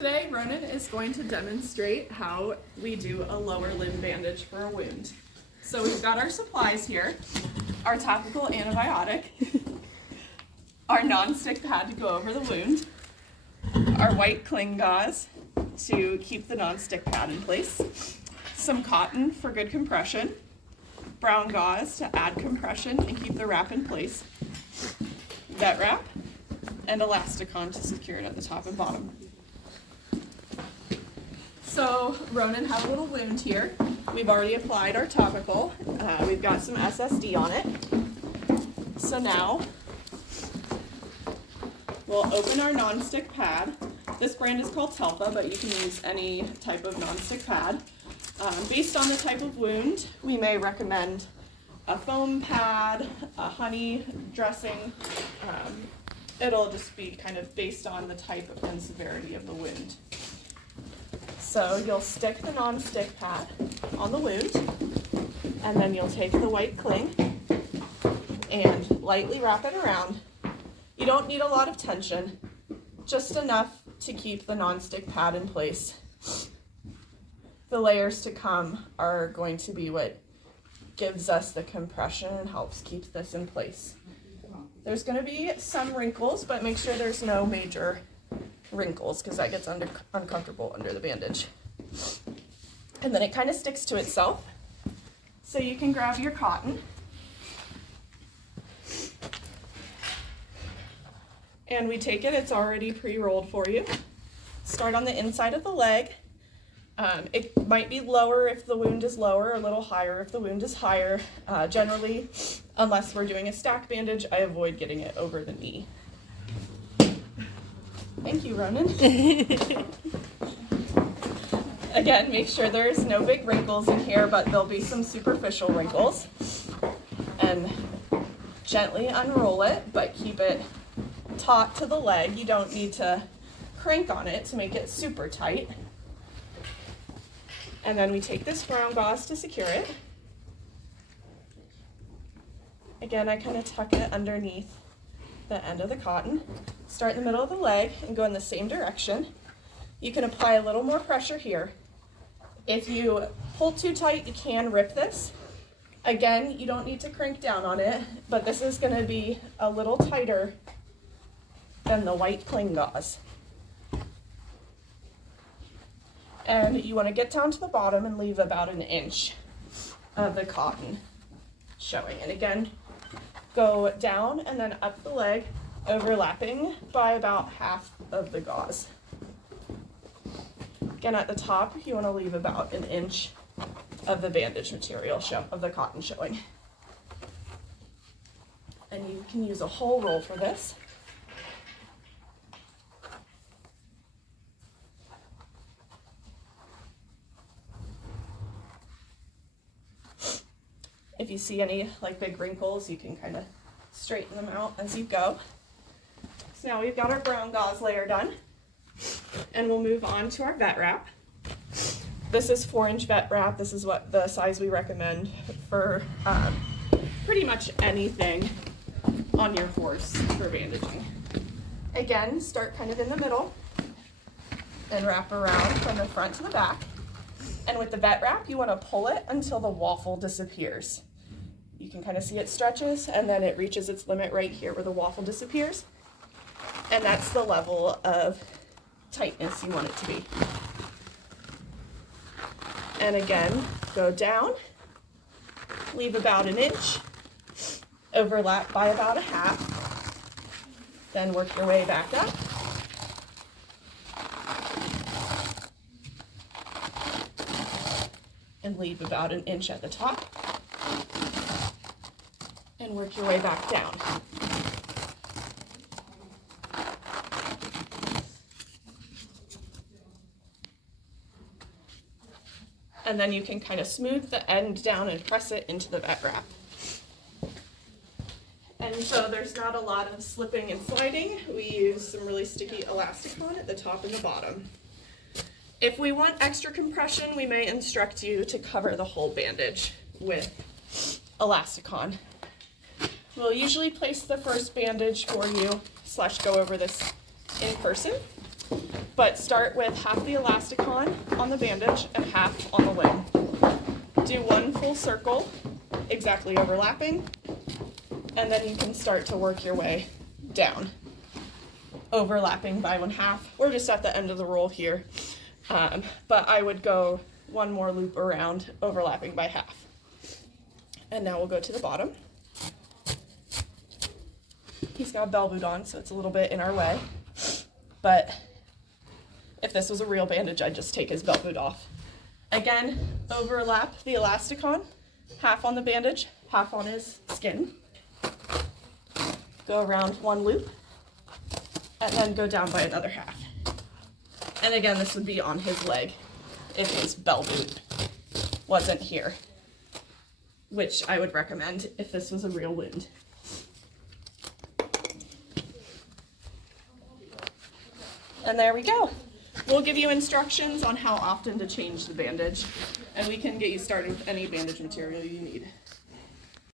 Today, Ronin is going to demonstrate how we do a lower limb bandage for a wound. So we've got our supplies here, our topical antibiotic, our non-stick pad to go over the wound, our white cling gauze to keep the non-stick pad in place, some cotton for good compression, brown gauze to add compression and keep the wrap in place, vet wrap, and elasticon to secure it at the top and bottom. So Ronin had a little wound here. We've already applied our topical. We've got some SSD on it. So now we'll open our non-stick pad. This brand is called Telpa, but you can use any type of non-stick pad. Based on the type of wound, we may recommend a foam pad, a honey dressing. It'll just be kind of based on the type and severity of the wound. So you'll stick the non-stick pad on the wound, and then you'll take the white cling and lightly wrap it around. You don't need a lot of tension, just enough to keep the non-stick pad in place. The layers to come are going to be what gives us the compression and helps keep this in place. There's going to be some wrinkles, but make sure there's no major wrinkles because that gets uncomfortable under the bandage. And then it kind of sticks to itself. So you can grab your cotton and we take it, it's already pre-rolled for you. Start on the inside of the leg. It might be lower if the wound is lower, a little higher if the wound is higher. Generally, unless we're doing a stack bandage, I avoid getting it over the knee. Thank you, Ronin. Again, make sure there's no big wrinkles in here, but there'll be some superficial wrinkles. And gently unroll it, but keep it taut to the leg. You don't need to crank on it to make it super tight. And then we take this brown gauze to secure it. Again, I kind of tuck it underneath the end of the cotton. Start in the middle of the leg and go in the same direction. You can apply a little more pressure here. If you hold too tight, you can rip this. Again, you don't need to crank down on it, but this is going to be a little tighter than the white cling gauze. And you want to get down to the bottom and leave about an inch of the cotton showing. And again, go down and then up the leg, overlapping by about half of the gauze. Again, at the top, you want to leave about an inch of the bandage material of the cotton showing. And you can use a whole roll for this. If you see any like big wrinkles, you can kind of straighten them out as you go. So now we've got our brown gauze layer done, and we'll move on to our vet wrap. This is 4-inch vet wrap. This is what the size we recommend for pretty much anything on your horse for bandaging. Again, start kind of in the middle and wrap around from the front to the back. And with the vet wrap, you want to pull it until the waffle disappears. You can kind of see it stretches and then it reaches its limit right here where the waffle disappears. And that's the level of tightness you want it to be. And again, go down, leave about an inch, overlap by about a half, then work your way back up. And leave about an inch at the top and work your way back down. And then you can kind of smooth the end down and press it into the vet wrap. And so there's not a lot of slipping and sliding. We use some really sticky elasticon at the top and the bottom. If we want extra compression, we may instruct you to cover the whole bandage with elasticon. We'll usually place the first bandage for you / go over this in person. But start with half the elasticon on the bandage and half on the limb. Do one full circle, exactly overlapping, and then you can start to work your way down, overlapping by 1/2. We're just at the end of the roll here, but I would go one more loop around, overlapping by 1/2. And now we'll go to the bottom. He's got a bell boot on, so it's a little bit in our way, but if this was a real bandage, I'd just take his bell boot off. Again, overlap the elasticon, half on the bandage, half on his skin. Go around one loop, and then go down by another 1/2. And again, this would be on his leg if his bell boot wasn't here, which I would recommend if this was a real wound. And there we go. We'll give you instructions on how often to change the bandage, and we can get you started with any bandage material you need.